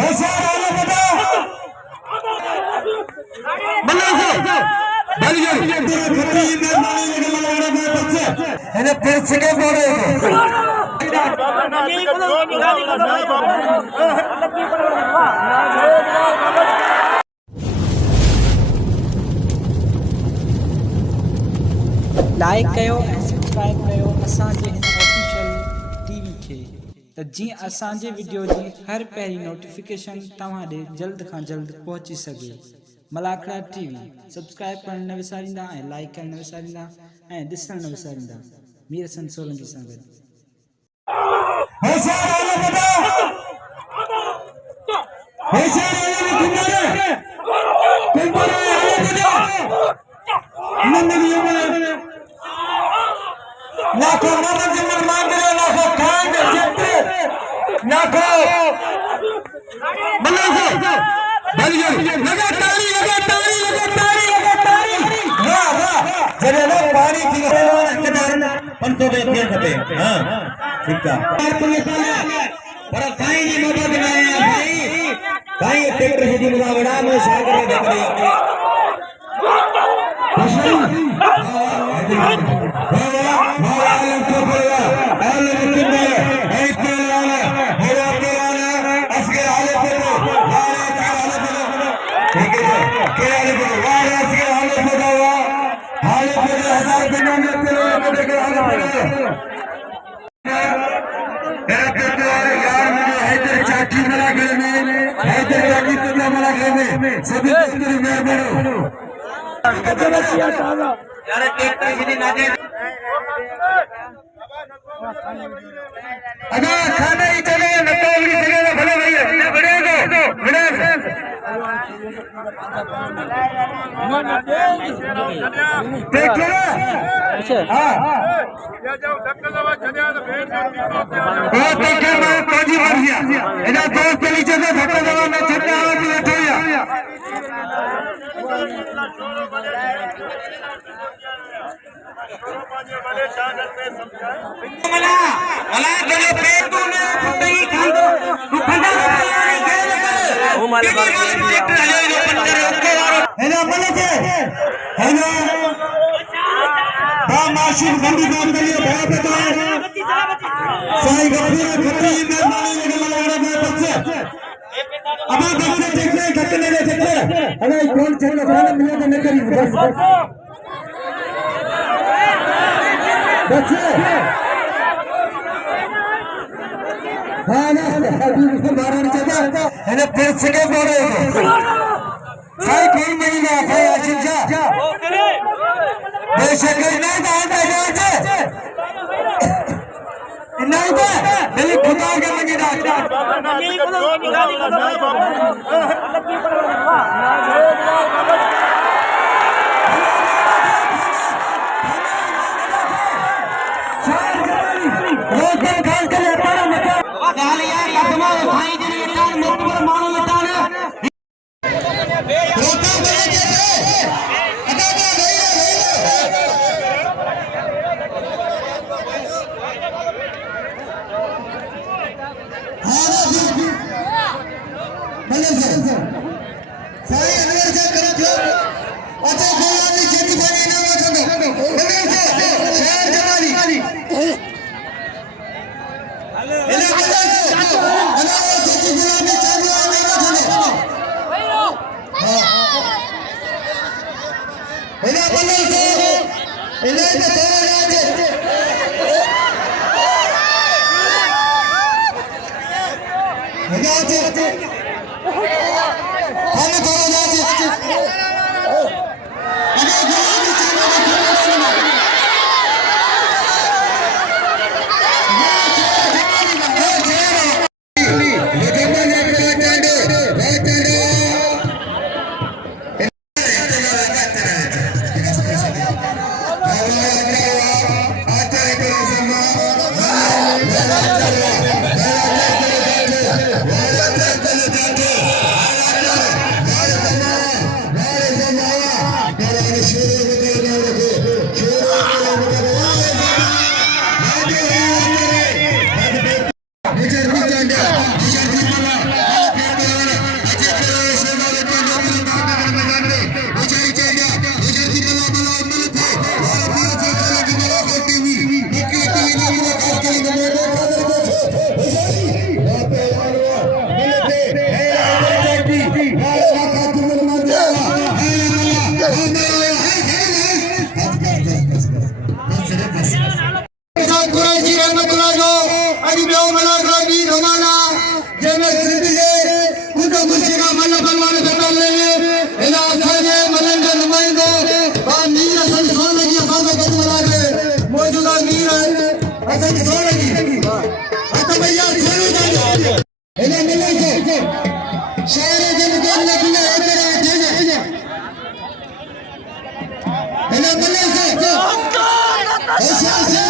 होशियार आले बेटा बल्ले से बल्ले खती में माने के मलाड़ा में बच्चे इन्हें फिर से के बोले लाइक कयो ऐं सब्सक्राइब कयो असांजे हिन ऑफिशियल टीवी खे त जीअं असांजे वीडियो जी हर पहिरीं नोटिफिकेशन तव्हां ॾे जल्द खां जल्द पहुची सघे। मलाखड़ा टीवी सब्सक्राइब करणु न विसारींदा ऐं लाइक करणु न विसारींदा ऐं ॾिसणु न विसारींदा। मीर हसन सोलंकी सां गॾु। होशियार आले बेटा होशियार आले किनारे किनारे आले बेटा नंदनी में लाखों मदद जिम्मन मांगे लाखों कांड जितने लाखों बल्ले से बल्ले लगा ताली वाह वाह जरे लोग पानी की पंतो दे दिया करते हां ठीक है पर भाई जी मदद में आया भाई ट्रैक्टर से दिन बड़ा में सागर में देख रहे सभी अगर खाना ही चले नौकरी चले भले भैया बड़े दो बड़े देखो हां ये जाओ धक्का दवा चले तो भेड़ वो देखे मैं पाजी मर गया इधर दोस्त चली चले धक्का दवा में छक्का और बैठो या मला मला तेरे पेट तूने कुत्ते ही खा दो तू खंडा नहीं खेल वो माले मार है ना बोले थे है ना बा माशिक बंदी काम के लिए भया पे तो साई गफूर खती में माने के मलाड़ा में बच्चे अब बच्चे देखने खतने में चले अगर कौन चलो खाने मिले तो नहीं करी बस हाँ ना अभी उसको मारने चाहिए इन्हें फिर से के बोले साई कौन नहीं गया साई आशिक जा बेशक नहीं दान नहीं तो दिल्ली खुदा के लगे फेमस सिंधी जे कुछ मुर्शिदा मल बलवान बदल लेंगे इना असांजे मलंग नुमाइंदो बा मीर असन सोलगी असांजो गजमला के मौजूदा मीर असन सोलगी हत भैया सोलू जाओ इना मिले से शहर जे मुकाम न बिना एतरा देने इना मिले से ऐसा से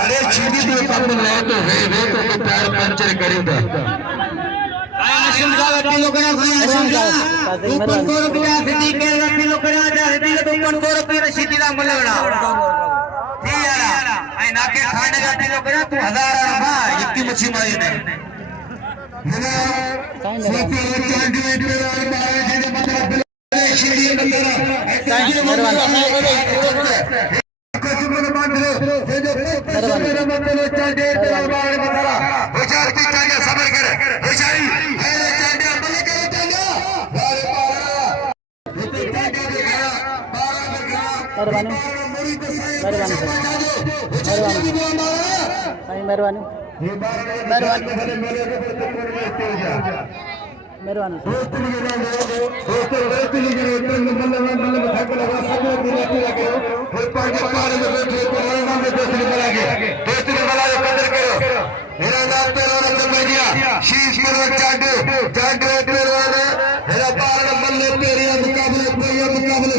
अरे छीटी तो कब ले तो वे तो टायर पंचर करी था आशिम साहब 3 लोकना भाई आशिम साहब 2 रुपया सिटी के 3 लोकना जा सिटी के 2 रुपया छीटी दा मलवड़ा जी यार आई नाके खाने जा 3 लोकना तू 1000 बा इतनी मच्छी मारी ने ना सोते चांदी पे वाले बारे जे मतलब छीटी अंदर थैंक यू मेरा मतलब चांदे तेरा बाल बता होशियार की चांदे सबर कर होशियारी है चांदे अमल करे चांदे बारे पारा इतने चांदे दिखाया बारा दिखाया मेहरबानी मेहरबानी मेहरबानी मेहरबानी दोस्तों रेत लिखे मतलब थक लगा सब दिन लगे फिर पांच पार में बैठे कोरोना में दोस्त ने बना के कदर करो मेरा नाम पेरोना कमेडिया शीश पर चाडू पेरोना मेरा पार मल्ले पेरिया मुकाबले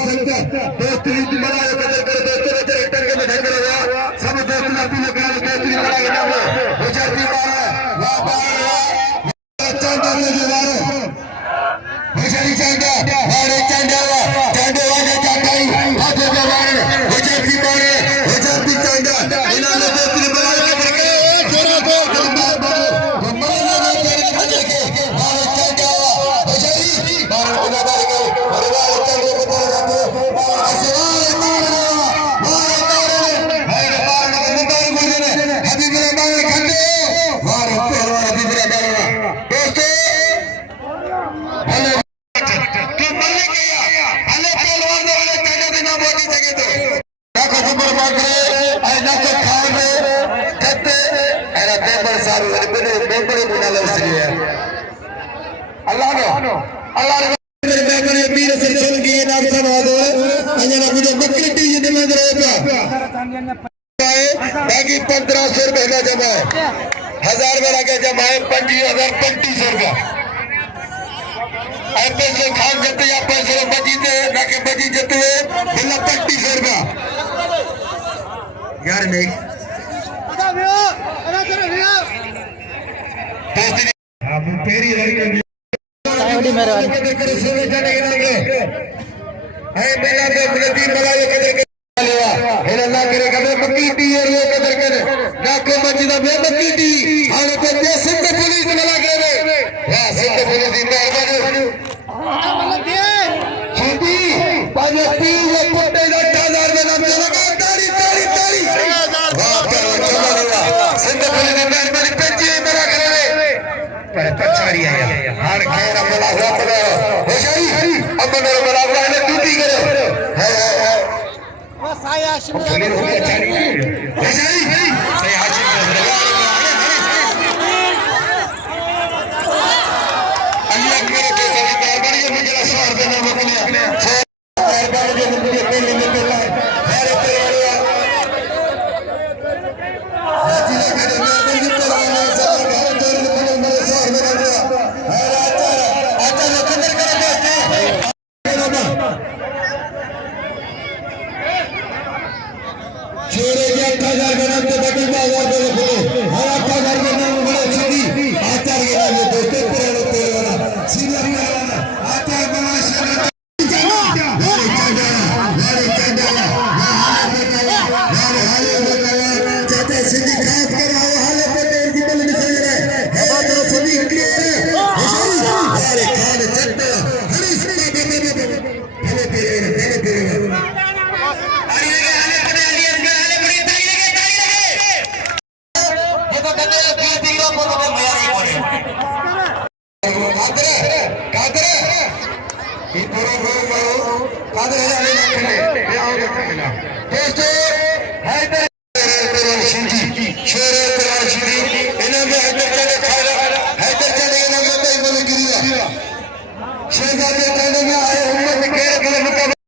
संकर दोस्त ने बना के कदर करो दोस्तों ने ट्रैक्टर के बैठे करो सब दोस्त ने अपने गाल दोस्त ने बना के नाम गुजराती मारा वाह वाह चांदा ने जवारो होशियारी चांदा हरे चांदा वाले चाटाई हाथे पे मारे होशियारी मारे होशियारी चांदा इन्होंने दोस्त ने बना के करके छोरा को बार मरना ना करे खतर के हरे चांदा होशियारी बार बना के परिवार चांदा को असवाल मारना हरे बार मुबारक मुझे हबीब रे बार खंडे हरे पहलवान हबीब रे बार दोस्तों बाकी 1500 रुपए का जमा है 1000 वाला का जमा है 25,000 रुपया पैसे खान जाते या पैसे बची थे ना के बची जाते बिल्ला 2500 रुपया यार नहीं आप तेरी लड़के मेला तो प्रति मला ये कदर कर लेवा हेला ना करे कदर बकी टी ये कदर करे ना को मस्जिद में बकी टी हाने पे ते सिंध पुलिस मला करे या सिंध पुलिस इंदर बाजू मतलब ये छीटी पाजे 3 कोटे 8000 में नाम लगा तारी वाह सिंध पुलिस इंदर मेरी पेची मेरा करे पर पछाड़ी आया हार खैर अमला हुआ पड़ा होशियारी अब मेरे बड़ा हुआ ने ड्यूटी करे है साया शिमला में होशियारी सही हाजिर अल्लाह मेरे ये करो कादर हजारे रखने ये आओगे सकना दोस्तों हैदर शिंदी शेर शिंदी इन्हें में हैदर चले खाना हैदर चले इन्हें में तो इन्हें गिरिया शहजादे कहने में आए उम्मत के मुताबिक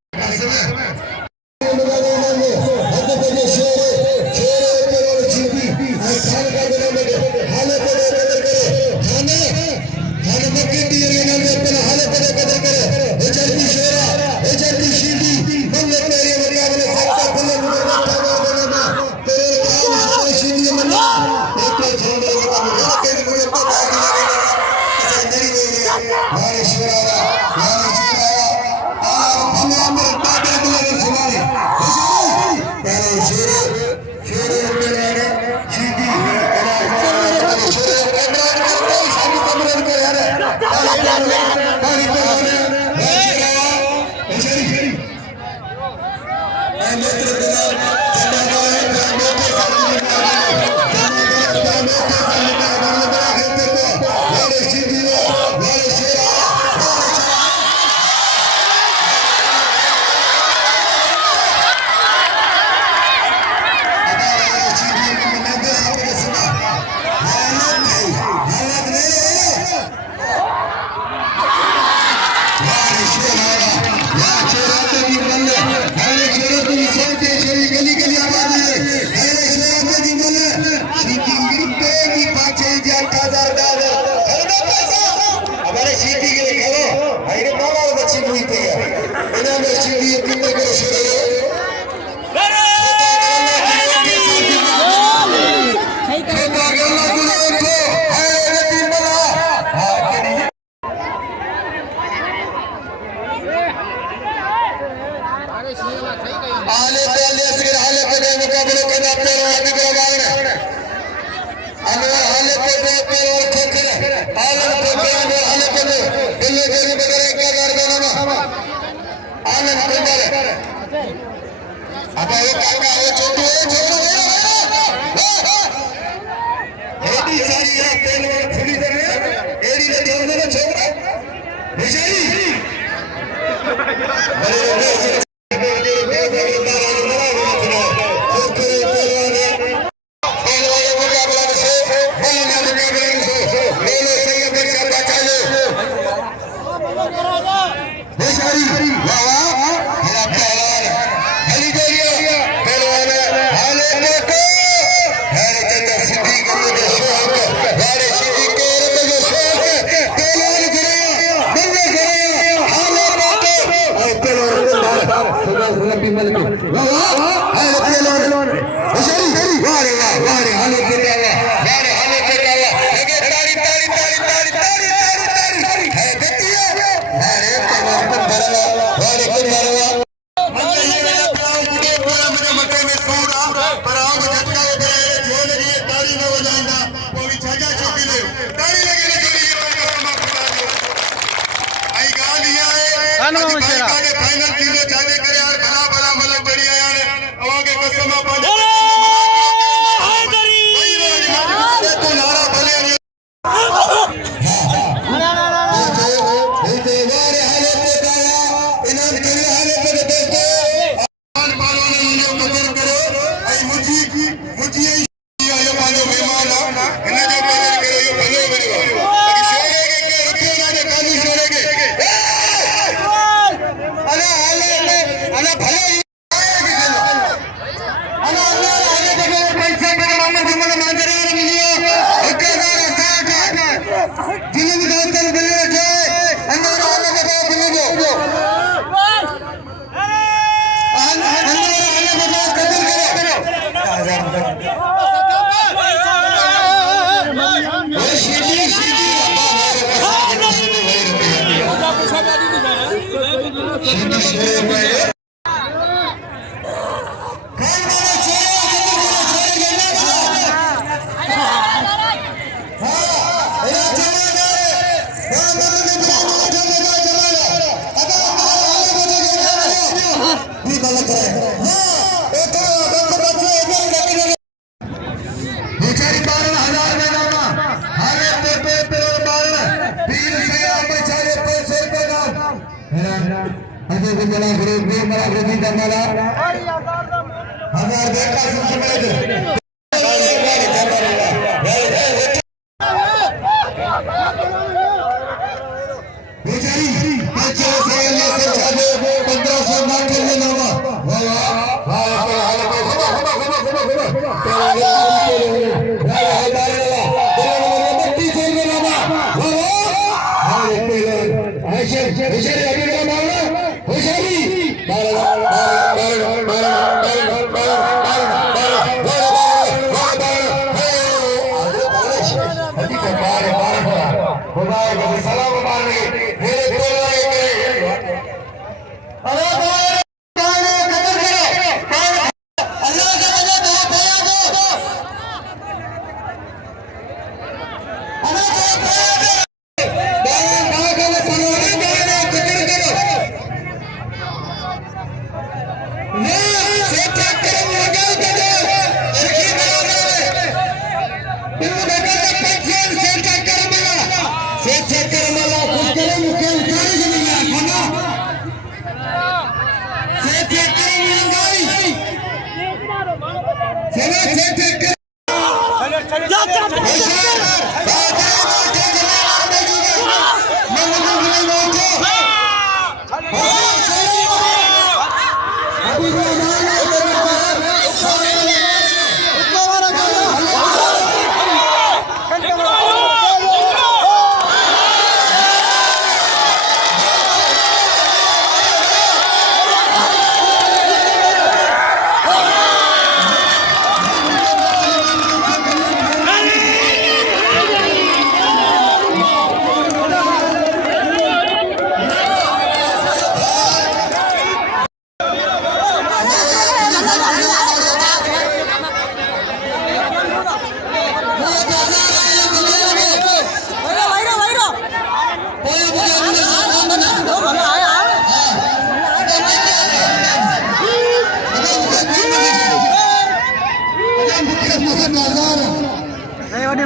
अजय गुजला ग्रुप में बड़ा ग्रुप करना हजार देखा सुन बेचारी बच्चे से ले से जाने 1500 मार कर लेना वाह वाह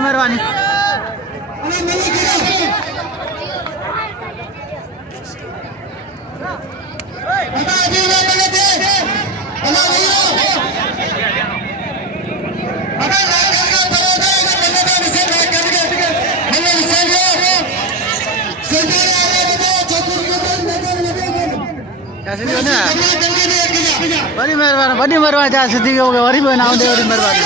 मेहरबानी बड़ी मेहरबानी जा सिद्धि हो गया वरी बनाओ दे बड़ी मेहरबानी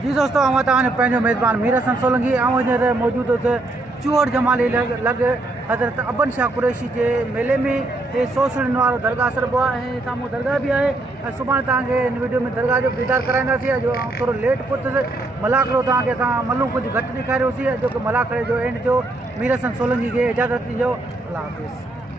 जी दोस्तों हम तव्हांजो मेज़बान मीर हसन सोलंकी मौजूद होते चूहड़ जमाली लग हज़रत अबन शाह कुरैशी के मेले में ये 100 सीढ़ियुनि वारो दरगाह सरबो आहे साम्हूं दरगाह भी है सुभाणे तव्हांखे इन वीडियो में दरगाह जो दीदार कराईंदासीं जो थोड़ो लेट पहुतुसि मलाकड़ो तव्हांखे असां मलूं कुझु घटि ॾेखारियोसीं जो कि मलाकड़े जो एंड थियो मीर हसन सोलंकी खे इजाज़त ॾिजो अल्लाह हाफ़िज़।